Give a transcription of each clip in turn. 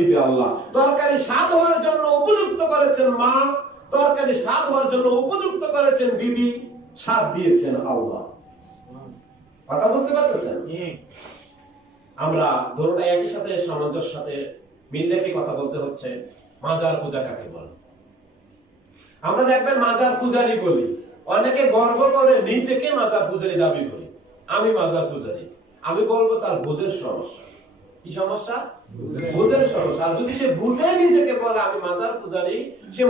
দিবে আল্লাহ। তরকারি স্বাদ হওয়ার জন্য উপযুক্ত করেছেন মা তরকারি স্বাদ হওয়ার জন্য উপযুক্ত করেছেন বিবি স্বাদ দিয়েছেন আল্লাহ। কথা বুঝতে পারতেছেন? আমরা ধরুন একই সাথে সামঞ্জস্য সাথে মিল রেখে কথা বলতে হচ্ছে মাজার পূজা কাকে বলে? আমরা দেখবেন মাজার পূজারি বলি। অনেকে গর্ব করে নিজেকে মাজার পূজারি দাবি করি। আমি মাজার পূজারি। আমি বলব তার বুধের সমস্যা। কি সমস্যা? বুধের সমস্যা। আর যদি সে বুধে নিজেকে বলে, আমি পূজারি, সে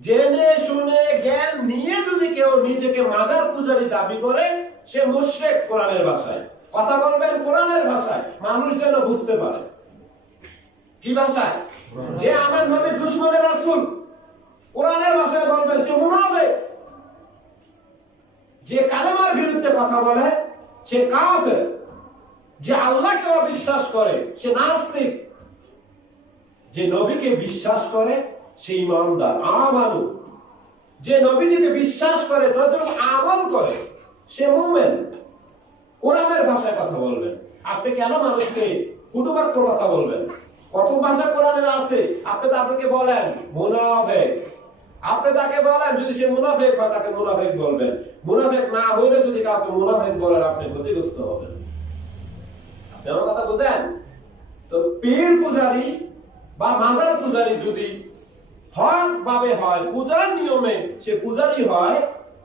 জেনে শুনে জ্ঞান নিয়ে যদি কেউ নিজেকে পূজারি দাবি করে, সে কোরআনের ভাষায়। কথা বলবেন কোরআনের ভাষায়, মানুষ যেন বুঝতে পারে। কি ভাষায়? যে আমার নবী দুশ্মনের রাসূল, কোরআনের ভাষায় বলবেন যে মুনাফিক। যে কালেমার বিরুদ্ধে কথা বলে, সে কাফের। যে আল্লাহকে অবিশ্বাস করে, সে নাস্তিক। যে নবীকে বিশ্বাস করে, সে ইমানদার, আমানু। যে নবীজিকে বিশ্বাস করে তদ্রুপ আমল করে, সে মুমেন। কোরআনের ভাষায় কথা বলবেন। আপনি কেন মানুষকে কুটুবাক্য কথা বলবেন? কত ভাষা কোরআনের আছে? আপনি তাদেরকে বলেন, মুনাফেক। আপনি তাকে বলেন, যদি সে মুনাফেক হয়, তাকে মুনাফেক বলবেন। মুনাফেক না হইলে যদি কাউকে মুনাফেক বলেন, আপনি ক্ষতিগ্রস্ত হবেন। আমার কথা বুঝেন? তো পীর পূজারি বা মাজার পূজারি যদি হক ভাবে হয়, পূজার নিয়মে সে পূজারি হয়,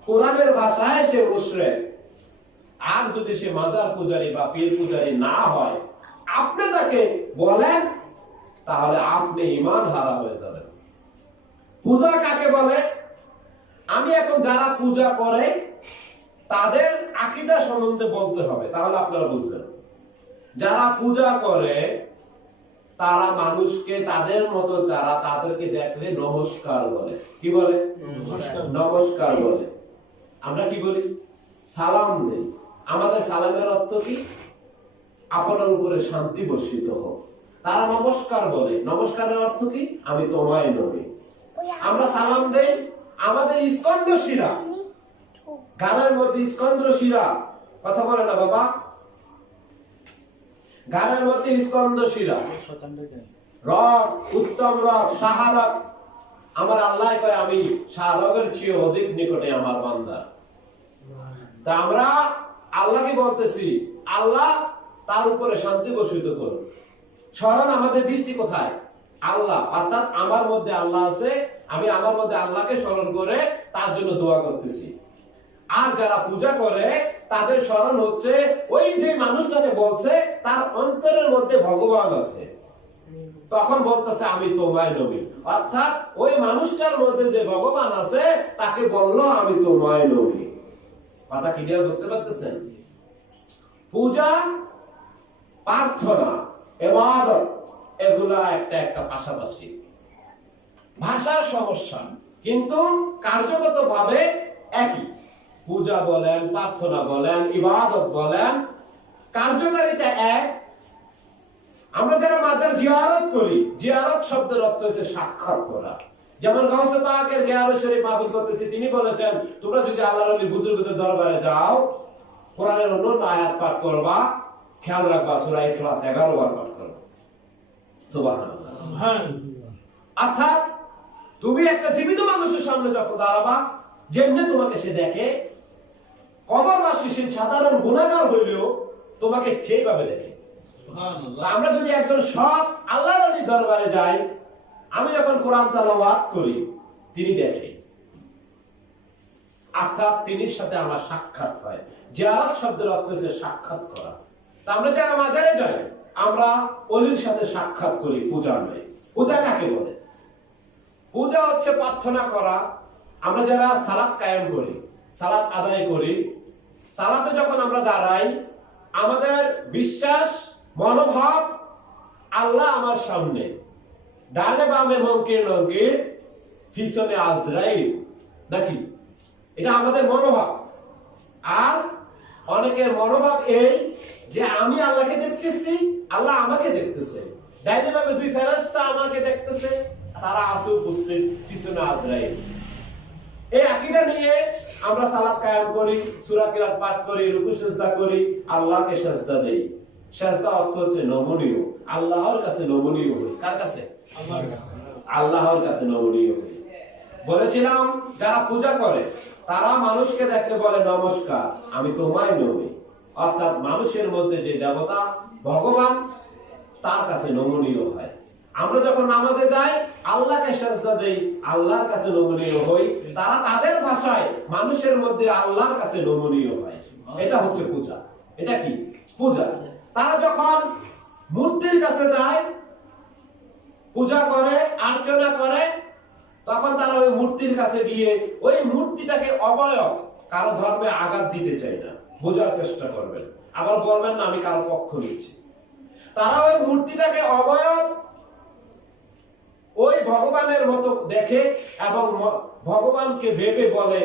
কোরআনের ভাষায় সে মুশরিক। আর যদি সে মাজার পূজারি বা পীর পূজারি না হয়, আপনি তাকে বলেন, তাহলে আপনি ইমান হারা হয়ে যাবেন। পূজা কাকে বলে? আমি এখন যারা পূজা করে, তাদের আকিদা সম্বন্ধে বলতে হবে, তাহলে আপনারা বুঝবেন। যারা পূজা করে তারা মানুষকে তাদের মতো যারা তাদেরকে দেখলে নমস্কার বলে। কি বলে? নমস্কার। বলে। আমরা কি বলি? সালাম দেই। আমাদের সালামের অর্থ কি? আপনার উপরে শান্তি বর্ষিত হোক। তারা নমস্কার বলে। নমস্কারের অর্থ কি? আমি তোমায় নবী। আমরা সালাম দেই আমাদের স্কন্দ শিরা। গানের মধ্যে স্কন্দ শিরা। কথা বলে না বাবা? গানের মধ্যে স্কন্দ শিরা রক উত্তম রক সাহারক আমার আল্লাহ কয়, আমি সাহারকের চেয়ে অধিক নিকটে আমার বান্দা। তা আমরা আল্লাহকে বলতেছি, আল্লাহ তার উপরে শান্তি বর্ষিত করুন। স্মরণ আমাদের দৃষ্টি কোথায়? আল্লাহ, অর্থাৎ আমার মধ্যে আল্লাহ আছে, আমি আমার মধ্যে আল্লাহকে স্মরণ করে তার জন্য দোয়া করতেছি। আর যারা পূজা করে তাদের স্মরণ হচ্ছে, ওই যে মানুষটাকে বলছে, তার অন্তরের মধ্যে ভগবান আছে। তখন বলতেছে, আমি তোমায় নবী। অর্থাৎ, ওই মানুষটার মধ্যে যে ভগবান আছে, তাকে বলল, আমি তোমায় নবী। কথা ক্লিয়ার বুঝতে পারতেছেন? পূজা, প্রার্থনা, এবাদত, এগুলা একটা একটা পাশাপাশি। ভাষার সমস্যা, কিন্তু কার্যগত ভাবে একই। পূজা বলেন প্রার্থনা বলেন ইবাদত বলেন কার্যকারিতা এক। আমরা যারা মাজার জিয়ারত করি জিয়ারত শব্দের অর্থ হচ্ছে সাক্ষাৎ করা। যেমন গাউসে পাকের গিয়ারত শরীফ মাহফিল করতেছি তিনি বলেছেন তোমরা যদি আল্লাহর ওলি বুজুর্গদের দরবারে যাও কোরআনের অন্য আয়াত পাঠ করবা খেয়াল রাখবা সূরা ইখলাস 11 বার পাঠ করবা। সুবহানাল্লাহ। অর্থাৎ তুমি একটা জীবিত মানুষের সামনে যখন দাঁড়াবা যেমনি তোমাকে সে দেখে কবরবাসী সে সাধারণ গুণাগার হইলেও তোমাকে সেইভাবে দেখে। আমরা যদি একজন সৎ আল্লাহ নবীর দরবারে যাই আমি যখন কোরআন তালাওয়াত করি তিনি দেখে। অর্থাৎ তিনির সাথে আমার সাক্ষাৎ হয়। জিয়ারত শব্দের অর্থ হচ্ছে সাক্ষাৎ করা। তা আমরা যারা মাজারে যাই আমরা অলির সাথে সাক্ষাৎ করি পূজা নয়। পূজা কাকে বলে? পূজা হচ্ছে প্রার্থনা করা। আমরা যারা সালাত কায়েম করি সালাত আদায় করি সালাতে যখন আমরা দাঁড়াই, আমাদের বিশ্বাস, মনোভাব আল্লাহ আমার সামনে। ডানে বামে মঙ্কির নঙ্কির পিছনে আজরাইল। নাকি? এটা আমাদের মনোভাব। আর অনেকের মনোভাব এই যে আমি আল্লাহকে দেখতেছি, আল্লাহ আমাকে দেখতেছে। ডাইনে বামে দুই ফেরাস্তা আমাকে দেখতেছে, তারা আছে উপস্থিত, পিছনে আজরাইল। এই আকীদা নিয়ে আমরা সালাত কায়েম করি, সূরা কিরাত পাঠ করি, রুকু, সিজদা করি, আল্লাহকে সিজদা দেই। সিজদা অর্থ হচ্ছে নমনীয়। আল্লাহর কাছে নমনীয় হই। কার কাছে? আল্লাহর কাছে নমনীয় হই। বলেছিলাম, যারা পূজা করে, তারা মানুষকে দেখতে বলে, নমস্কার, আমি তোমায় নই অর্থাৎ মানুষের মধ্যে যে দেবতা ভগবান, তার কাছে নমনীয় হয়। আমরা যখন নামাজে যাই, আল্লাহকে সাজদা দেই, আল্লাহর কাছে নমনীয় হই। তারা তাদের ভাষায় মানুষের মধ্যে আল্লাহর কাছে নমনীয় হয়। এটা হচ্ছে পূজা। এটা কি? পূজা। তারা যখন মূর্তির কাছে যায়, পূজা করে আর্চনা করে, তখন তারা ওই মূর্তির কাছে গিয়ে ওই মূর্তিটাকে অবয়ব, কারও ধর্মে আঘাত দিতে চায় না। বোঝার চেষ্টা করবেন। আবার বলবেন, না, আমি কারও পক্ষ নিচ্ছি। তারা ওই মূর্তিটাকে অবয়ব ওই ভগবানের মতো দেখে এবং ভগবানকে ভেবে বলে,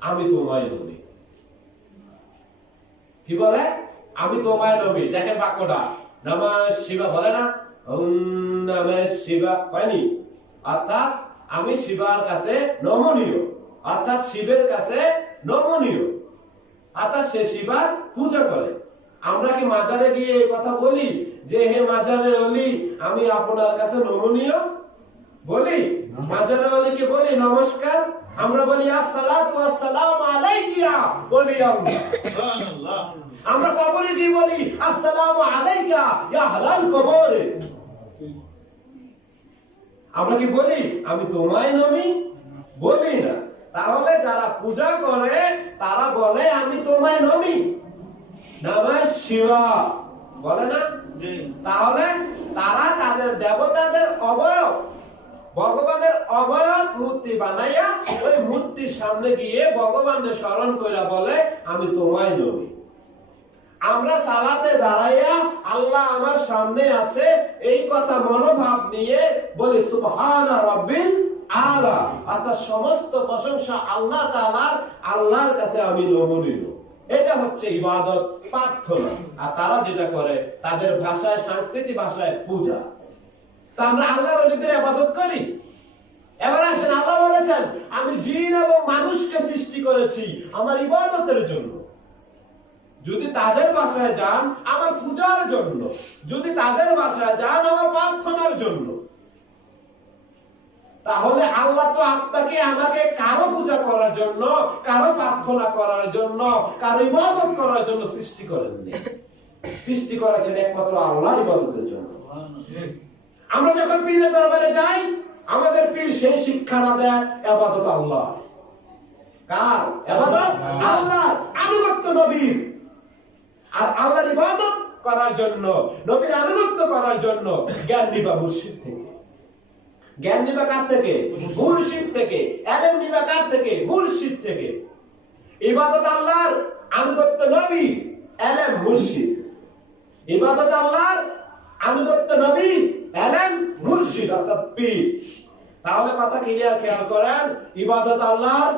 আমি তোমায় নবী। কি বলে? আমি তোমায় নবী। দেখেন বাক্যটা। নমঃ শিবা বলে না? শিবা কয়নি অর্থাৎ আমি শিবার কাছে নমনীয়। অর্থাৎ শিবের কাছে নমনীয়। অর্থাৎ সে শিবার পূজা করে। আমরা কি মাজারে গিয়ে এই কথা বলি? যে, হে মাজারের অলি, আমি আপনার কাছে নমনীয়? বলি মাজারের অলিকে বলি নমস্কার আমরা বলি আসসালাতু আসসালামু আলাইকা বলি আল্লাহ। আমরা কবরে কি বলি আসসালামু আলাইকা ইয়া হালাল কবরে। আমরা কি বলি আমি তোমায় নমি বলি না। তাহলে যারা পূজা করে তারা বলে আমি তোমায় নমি নমঃ শিবা বলে না? তাহলে তারা তাদের দেবতাদের অবয়ব ভগবানের অবয়ব মূর্তি বানাইয়া ওই মূর্তির সামনে গিয়ে ভগবানের স্মরণ কইরা বলে, আমি তোমায় নবী। আমরা সালাতে দাঁড়াইয়া আল্লাহ আমার সামনে আছে, এই কথা মনোভাব নিয়ে বলি সুবহান রব্বিল আলা। অর্থাৎ সমস্ত প্রশংসা আল্লাহ তাআলার, আল্লাহর কাছে আমি নমনীয়। এটা হচ্ছে ইবাদত, প্রার্থনা। আর তারা যেটা করে, তাদের ভাষায়, সাংস্কৃতিক ভাষায় পূজা। আমরা আল্লাহর অলিদের ইবাদত করি। এবার আসেন, আল্লাহ বলেছেন, আমি জিন এবং মানুষকে সৃষ্টি করেছি আমার ইবাদতের জন্য। যদি তাদের বাসায় যান, আমার পূজার জন্য। যদি তাদের বাসায় যান, আমার প্রার্থনার জন্য। তাহলে আল্লাহ তো আপনাকে, আমাকে কারও পূজা করার জন্য, কারও প্রার্থনা করার জন্য, কারও ইবাদত করার জন্য সৃষ্টি করেননি। সৃষ্টি করেছেন একমাত্র আল্লাহর ইবাদতের জন্য। আমরা যখন পীরের দরবারে যাই, আমাদের পীর সেই শিক্ষা না দেয় আবাদত আল্লাহ। কার? আবাদত আল্লাহ আনুগত্য নবীর। আর আল্লাহর ইবাদত করার জন্য, নবীর আনুগত্য করার জন্য জ্ঞান নিবা মুর্শিদ থেকে। জ্ঞান নিবা কার থেকে? মুর্শিদ থেকে। এলেম নিবা কার থেকে? মুর্শিদ থেকে। ইবাদত আল্লাহর আনুগত্য নবী, এলেম মুর্শিদ। ইবাদত আল্লাহর আনুগত্য নবী এলেম মুর্শিদ অর্থাৎ পীর। তাহলে কথা ক্লিয়ার খেয়াল করেন ইবাদত আল্লাহর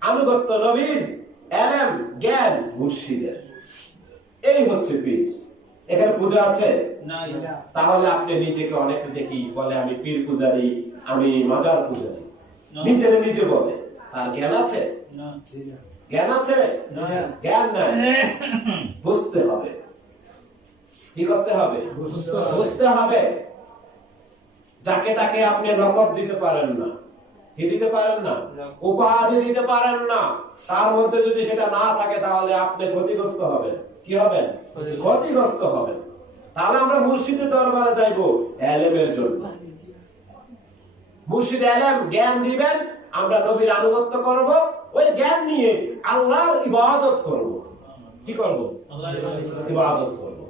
আনুগত্য নবীর এলেম জ্ঞান মুর্শিদের। এই হচ্ছে পীর। এখানে পূজা আছে? তাহলে আপনি নিজেকে অনেকে দেখি বলে আমি পীর পূজারি আমি মাজার পূজারি। নিজের নিজে বলে। আর জ্ঞান আছে? জ্ঞান আছে? জ্ঞান নাই। বুঝতে হবে। কি করতে হবে? বুঝতে হবে। যাকে তাকে আপনি নকব দিতে পারেন না। কি দিতে পারেন না? উপাধি দিতে পারেন না। তার মধ্যে যদি সেটা না থাকে তাহলে আপনি ক্ষতিগ্রস্ত হবেন। কি হবেন? ক্ষতিগ্রস্ত। হবেন। তাহলে আমরা মুর্শিদের দরবারে যাইব এলেমের জন্য। মুর্শিদ এলেম জ্ঞান দিবেন আমরা নবীর আনুগত্য করব। ওই জ্ঞান নিয়ে আল্লাহর ইবাদত করব। কি করব? ইবাদত করব।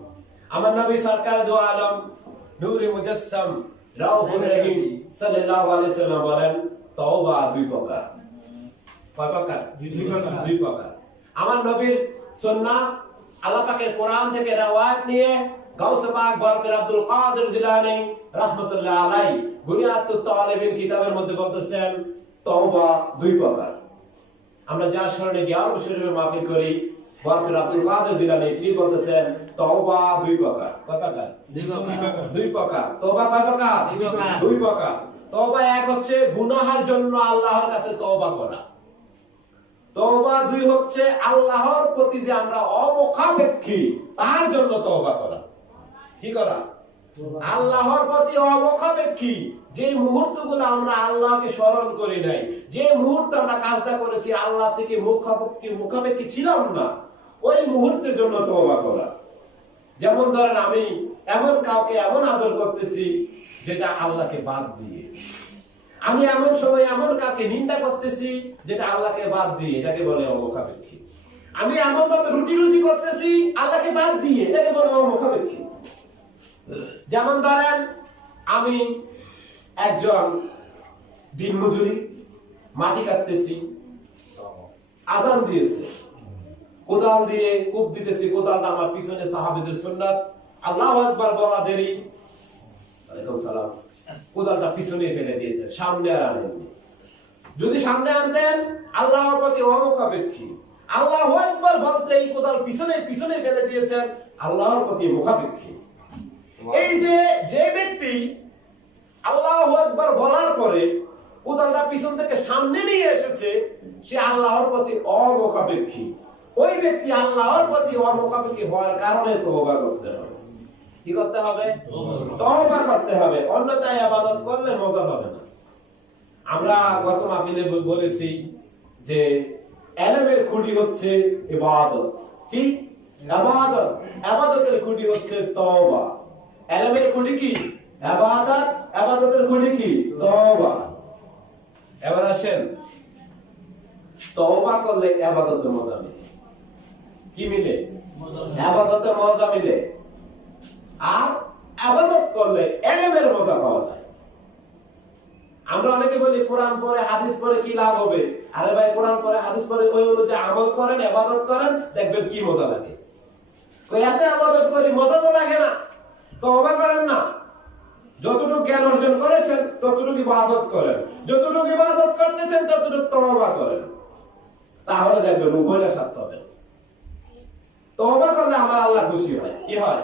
আমার নবী সরকার দো আলম নূরে মুজাসসাম রাউফুর রহিম সাল্লাল্লাহু আলাইহি সাল্লাম বলেন তওবা দুই প্রকার। কয় প্রকার? দুই প্রকার। আমার নবীর সুন্নাহ আল্লাহ পাকের কোরআন থেকে রওয়ায়াত নিয়ে গাউসে পাক বরকত আব্দুল কাদের জিলানী রাহমাতুল্লাহ আলাই বুনিয়াতুত তালিবিন কিতাবের মধ্যে বলতেছেন তওবা দুই প্রকার। আমরা যার স্মরণে জ্ঞান শরীফে মাহফিল করি বরকত আব্দুল কাদের জিলানী তিনি বলতেছেন তওবা দুই প্রকার। কয় প্রকার? দুই প্রকার। তওবা কয় প্রকার? দুই প্রকার। দুই প্রকার। তওবা এক হচ্ছে গুনাহের জন্য আল্লাহর কাছে তওবা করা। তওবা দুই হচ্ছে আল্লাহর প্রতি যে আমরা অমুখাপেক্ষী তার জন্য তওবা করা। কি করা? আল্লাহর প্রতি অমুখাপেক্ষী যে মুহূর্তগুলো আমরা আল্লাহকে স্মরণ করি নাই যে মুহূর্তে আমরা কাজটা করেছি আল্লাহ থেকে মুখাপেক্ষী মুখাপেক্ষী ছিলাম না ওই মুহূর্তের জন্য তওবা করা। যেমন ধরেন আমি এমন কাউকে এমন আদর করতেছি যেটা আল্লাহকে বাদ দিয়ে। আমি এমন সময় এমন কাউকে নিন্দা করতেছি যেটা আল্লাহকে বাদ দিয়ে, এটাকে বলে অমুখাপেক্ষী। আমি এমন ভাবে রুটি রুটি করতেছি, আল্লাহকে বাদ দিয়ে, এটাকে বলে অমুখাপেক্ষী। যেমন ধরেন আমি একজন দিনমজুরি, মাটি কাটতেছি, আজান দিয়েছে। কোদাল দিয়ে কূপ দিতেছি, কোদালটা আমার পিছনে সাহাবিদের সুন্নাত। আল্লাহ একবার বলা দেরি। কোদালটা পিছনে ফেলে দিয়েছেন সামনে আর আনেননি। যদি সামনে আনতেন, আল্লাহর প্রতি অমুখাপেক্ষী। আল্লাহ একবার বলতে এই কোদাল পিছনে পিছনে ফেলে দিয়েছেন, আল্লাহর প্রতি মুখাপেক্ষী। এই যে যে ব্যক্তি আল্লাহ একবার বলার পরে কোদালটা পিছন থেকে সামনে নিয়ে এসেছে, সে আল্লাহর প্রতি অমুখাপেক্ষী। ওই ব্যক্তি আল্লাহর প্রতি অমুখাপেক্ষী হওয়ার কারণে তওবা করতে হবে। কি করতে হবে? তওবা করতে হবে। অন্যথায় আবাদত করলে মজা পাবে না। আমরা গত মাহফিলে বলেছি যে এলেমের খুঁটি হচ্ছে ইবাদত। কি? ইবাদত ইবাদতের খুঁটি হচ্ছে তওবা। এলেমের খুঁটি কি? ইবাদত ইবাদতের খুঁটি কি? তওবা। এবার আসেন। তওবা করলে ইবাদতে মজা মিলে কি মিলে? আবাদতে মজা মিলে। আর আবাদত করলে এলেমের মজা পাওয়া যায়। আমরা অনেকে বলি, কোরআন পরে হাদিস পরে কি লাভ হবে? আরে ভাই, কোরআন পরে হাদিস পরে ওই অনুযায়ী আমল করেন, আবাদত করেন, দেখবেন কি মজা লাগে। এত আবাদত করি, মজা তো লাগে না। তো অবাক করেন না। যতটুকু জ্ঞান অর্জন করেছেন, ততটুকু ইবাদত করেন। যতটুকু ইবাদত করতেছেন, ততটুকু তওবা করেন। তাহলে দেখবেন উভয়টা সার্থক হবে। তওবা করলে আমার আল্লাহ খুশি হয়। কি হয়?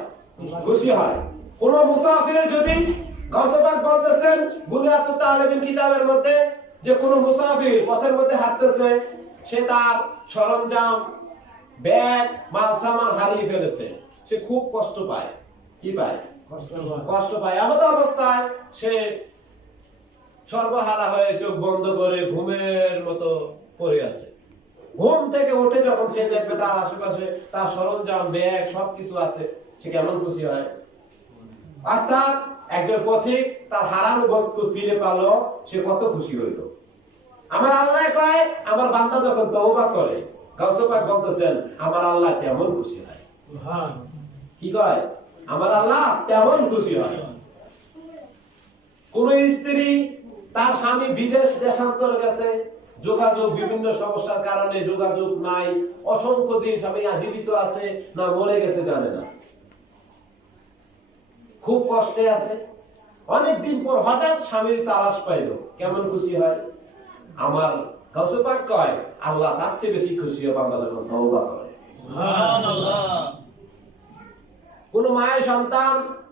খুশি হয়। কোন মুসাফির যদি গসবাক বলতেছেন বুনিয়াতুত তালিবিন কিতাবের মধ্যে যে কোন মুসাফির পথের মধ্যে হাঁটতেছে সে তার সরঞ্জাম ব্যাগ মাল সামান হারিয়ে ফেলেছে। সে খুব কষ্ট পায়। কি পায়। কষ্ট পায়। এমন অবস্থায় সে সর্বহারা হয়ে চোখ বন্ধ করে ঘুমের মতো পড়ে আছে। ঘুম থেকে উঠে যখন সে দেখবে তার আশেপাশে তার সরঞ্জাম ব্যাগ সবকিছু আছে সে কেমন খুশি হয়? অর্থাৎ একজন পথিক তার হারানো বস্তু ফিরে পালো সে কত খুশি হইল। আমার আল্লাহ কয় আমার বান্দা যখন তওবা করে গাউসপাক বলতেছেন আমার আল্লাহ তেমন খুশি হয় কি কয়? আমার আল্লাহ তেমন খুশি হয়। কোন স্ত্রী তার স্বামী বিদেশ দেশান্তরে গেছে যোগাযোগ বিভিন্ন সমস্যার কারণে যোগাযোগ নাই। অসংখ্য দিন স্বামী আজীবিত আছে না মরে গেছে জানে না। খুব কষ্টে আছে। অনেক দিন পর হঠাৎ স্বামীর তালাশ পাইল। কেমন খুশি হয়? আমার গসপাক কয় আল্লাহ তার চেয়ে বেশি খুশি হয় বান্দা যখন তওবা করে। কোন মায়ের সন্তান